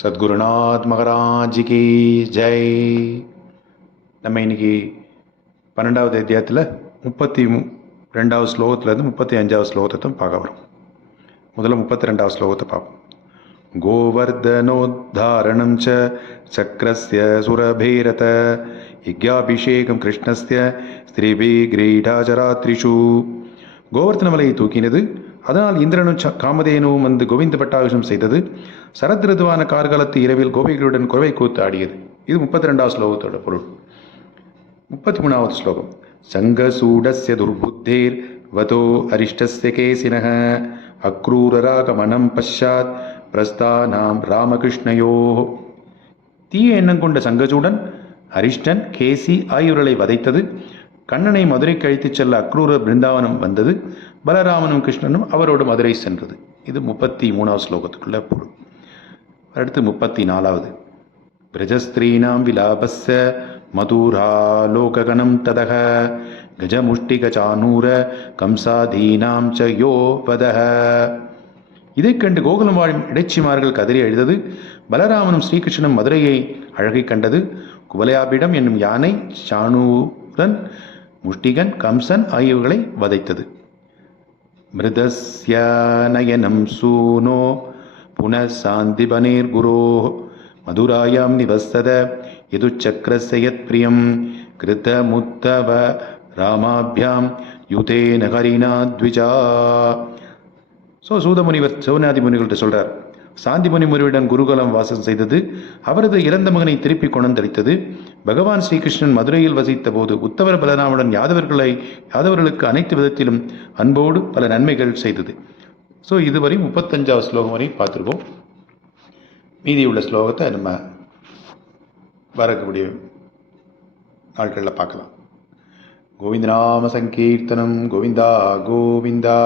சத்குருநாத் மகாராஜ் கி ஜெய். நம்ம இன்னைக்கு 12வது அத்தியாயத்தில் 32வது ஸ்லோகத்திலேருந்து 35வது ஸ்லோகத்தை பார்க்க வரோம். முதல்ல 32வது ஸ்லோகத்தை பார்ப்போம். கோவர்தனோத்தாரணம் ச சக்கரஸ்ய சுரபேரத யஜ்ஞாபிஷேகம் கிருஷ்ணஸ்ய ஸ்திரீபி கிரீடாஜராத்ரிஷு. கோவர்த்தன மலையை தூக்கினது, அதனால் இந்திரனும் காமதேனுவும் வந்து கோவிந்த பட்டாபிஷம் செய்தது. சரத் ரிதுவான கார்காலத்து இரவில் கோபிகளுடன் குறவை கூத்து ஆடியது. இது 32வது ஸ்லோகத்தோட பொருள். 33வது ஸ்லோகம். சங்கசூடஸ்ய துர்புத்தேர் வதோ அரிஷ்டஸ்ய கேசினஹ அக்ரூரராகமனம் பஷாத் பிரஸ்தானாம் ராமகிருஷ்ணயோ. தீய எண்ணம் கொண்ட சங்கசூடன் அரிஷ்டன் கேசி ஆகியோர்களை வதைத்தது. கண்ணனை மதுரைக்கு அழைத்துச் செல்ல அக்ரூர பிருந்தாவனம் வந்தது. பலராமனும் கிருஷ்ணனும் அவரோடு மதுரை சென்றது. இது 33வது ஸ்லோகத்துக்குள்ள பொருள். அடுத்து 34வது. பிரஜஸ்திரீனாம் விலாபஸ்ய மதுராலோககனம் ததக கஜமுஷ்டிகசானூர கம்சாதீனாம் ச யோ வதஹ. இதைக் கண்டு கோகுலம் வாழும் இடைச்சிமார்கள் கதறி எழுதது. பலராமனும் ஸ்ரீகிருஷ்ணனும் மதுரையை அழகை கண்டது. குவலயாபிடம் என்னும் யானை சானூரன் முஷ்டிகன் கம்சன் ஆகியவர்களை வதைத்தது. மிருதஸ்ய நயனம் சூனோ புனசாந்திபனேர் குரோ மதுராயாம் நிவஸ்தத யதுச்சக்ரஸ்ய யத் பிரியம் கிருதமுத்தவ ராமாபியாம் யுதேன ஹரிணா த்விஜா. சூத முனிவர் சௌனாதி முனிவர்கிட்ட சொல்றார். சாந்தி முனிவருடன் குருகுலம் வாசம் செய்தது. அவரது இறந்த மகனை திருப்பி கொண்டளித்தது. பகவான் ஸ்ரீகிருஷ்ணன் மதுரையில் வசித்த போது உத்தவர் பலராமுடன் யாதவர்களுக்கு அனைத்து விதத்திலும் அன்போடு பல நன்மைகள் செய்தது. இதுவரை 35வது ஸ்லோகம் வரை பார்த்துருக்கோம். மீதி உள்ள ஸ்லோகத்தை நம்ம வரக்கூடிய நாட்களில் பார்க்கலாம். கோவிந்தநாம சங்கீர்த்தனம். கோவிந்தா கோவிந்தா.